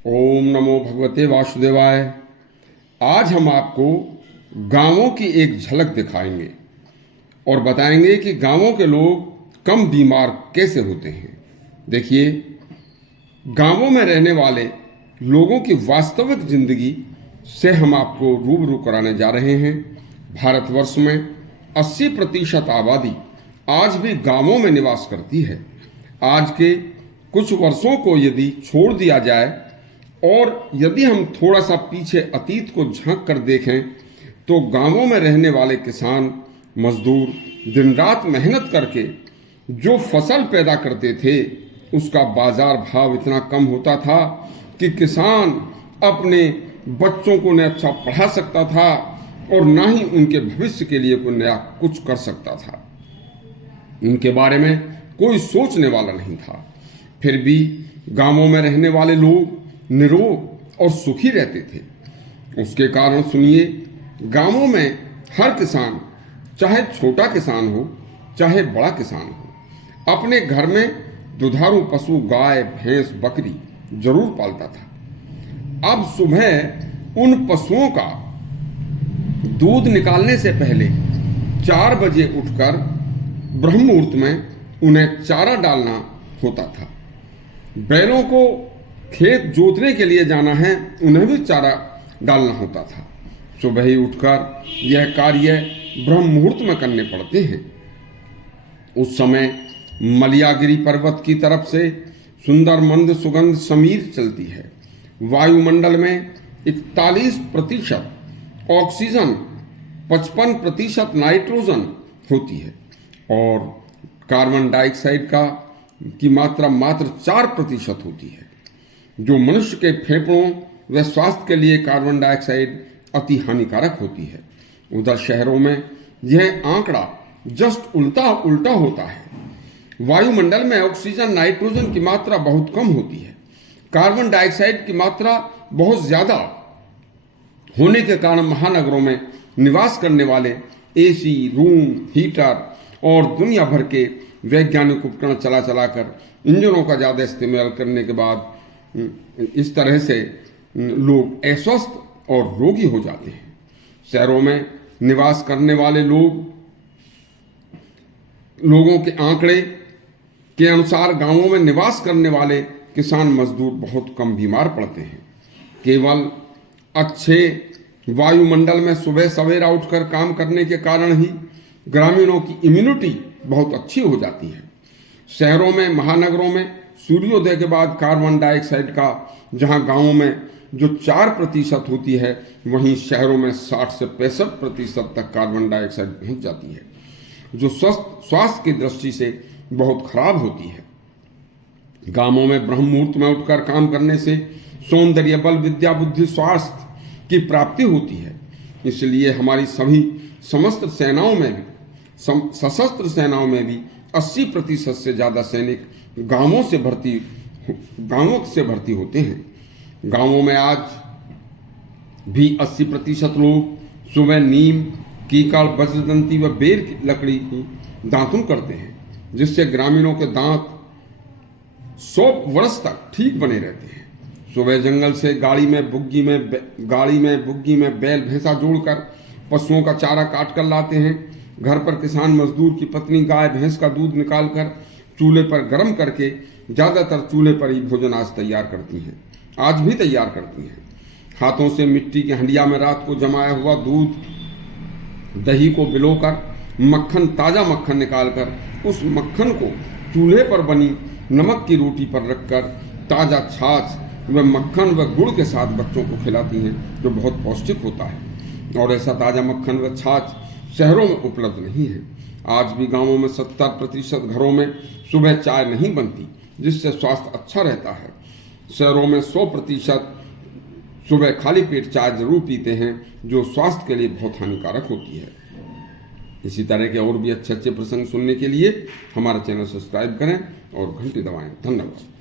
ओम नमो भगवते वासुदेवाय। आज हम आपको गांवों की एक झलक दिखाएंगे और बताएंगे कि गांवों के लोग कम बीमार कैसे होते हैं। देखिए, गांवों में रहने वाले लोगों की वास्तविक जिंदगी से हम आपको रूबरू कराने जा रहे हैं। भारतवर्ष में 80% आबादी आज भी गांवों में निवास करती है। आज के कुछ वर्षों को यदि छोड़ दिया जाए और यदि हम थोड़ा सा पीछे अतीत को झांक कर देखें तो गांवों में रहने वाले किसान मजदूर दिन रात मेहनत करके जो फसल पैदा करते थे उसका बाजार भाव इतना कम होता था कि किसान अपने बच्चों को न अच्छा पढ़ा सकता था और ना ही उनके भविष्य के लिए कोई नया कुछ कर सकता था। उनके बारे में कोई सोचने वाला नहीं था। फिर भी गांवों में रहने वाले लोग निरोग और सुखी रहते थे। उसके कारण सुनिए, गांवों में हर किसान, चाहे छोटा किसान हो चाहे बड़ा किसान हो, अपने घर में दुधारू पशु गाय भैंस बकरी जरूर पालता था। अब सुबह उन पशुओं का दूध निकालने से पहले 4 बजे उठकर ब्रह्म मुहूर्त में उन्हें चारा डालना होता था। बैलों को खेत जोतने के लिए जाना है, उन्हें भी चारा डालना होता था। सुबह ही उठकर यह कार्य ब्रह्म मुहूर्त में करने पड़ते हैं। उस समय मलयागिरी पर्वत की तरफ से सुंदर मंद सुगंध समीर चलती है। वायुमंडल में 41% ऑक्सीजन, 55% नाइट्रोजन होती है और कार्बन डाइऑक्साइड की मात्रा मात्र 4% होती है। जो मनुष्य के फेफड़ों व स्वास्थ्य के लिए कार्बन डाइऑक्साइड अति हानिकारक होती है, उधर शहरों में यह आंकड़ा जस्ट उल्टा होता है। वायुमंडल में ऑक्सीजन नाइट्रोजन की मात्रा बहुत कम होती है। कार्बन डाइऑक्साइड की मात्रा बहुत ज्यादा होने के कारण महानगरों में निवास करने वाले एसी, रूम हीटर और दुनिया भर के वैज्ञानिक उपकरण चलाकर इंजनों का ज्यादा इस्तेमाल करने के बाद इस तरह से लोग अस्वस्थ और रोगी हो जाते हैं। शहरों में निवास करने वाले लोगों के आंकड़े के अनुसार गांवों में निवास करने वाले किसान मजदूर बहुत कम बीमार पड़ते हैं। केवल अच्छे वायुमंडल में सुबह सवेरा उठकर काम करने के कारण ही ग्रामीणों की इम्यूनिटी बहुत अच्छी हो जाती है। शहरों में महानगरों में सूर्योदय के बाद कार्बन डाइऑक्साइड का जहां गांवों में जो 4% होती है, वहीं शहरों में 60 से 65% तक कार्बन डाइऑक्साइड पहुंच जाती है, जो स्वास्थ्य की दृष्टि से बहुत खराब होती है। गांवों में ब्रह्म मुहूर्त में उठकर काम करने से सौंदर्य, बल, विद्या, बुद्धि, स्वास्थ्य की प्राप्ति होती है। इसलिए हमारी सभी समस्त सेनाओं में भी, सशस्त्र सेनाओं में भी 80% से ज्यादा सैनिक गांवों से भर्ती होते हैं। गांवों में आज भी 80% लोग सुबह नीम, कीकड़, वज्रदंती व बेर की लकड़ी की दातुन करते हैं, जिससे ग्रामीणों के दांत 100 वर्ष तक ठीक बने रहते हैं। सुबह जंगल से गाड़ी में बुग्गी में बैल भैंसा जोड़कर पशुओं का चारा काट कर लाते हैं। घर पर किसान मजदूर की पत्नी गाय भैंस का दूध निकालकर चूल्हे पर गर्म करके, ज्यादातर चूल्हे पर ही भोजन आज तैयार करती हैं, आज भी तैयार करती हैं। हाथों से मिट्टी की हंडिया में रात को जमाया हुआ दूध, दही को भिगोकर मक्खन, ताजा मक्खन निकालकर उस मक्खन को चूल्हे पर बनी नमक की रोटी पर रखकर ताजा छाछ व मक्खन व गुड़ के साथ बच्चों को खिलाती हैं, जो बहुत पौष्टिक होता है। और ऐसा ताजा मक्खन व छाछ शहरों में उपलब्ध नहीं है। आज भी गांवों में 70% घरों में सुबह चाय नहीं बनती, जिससे स्वास्थ्य अच्छा रहता है। शहरों में 100% सुबह खाली पेट चाय जरूर पीते हैं, जो स्वास्थ्य के लिए बहुत हानिकारक होती है। इसी तरह के और भी अच्छे प्रसंग सुनने के लिए हमारा चैनल सब्सक्राइब करें और घंटी दबाएं। धन्यवाद।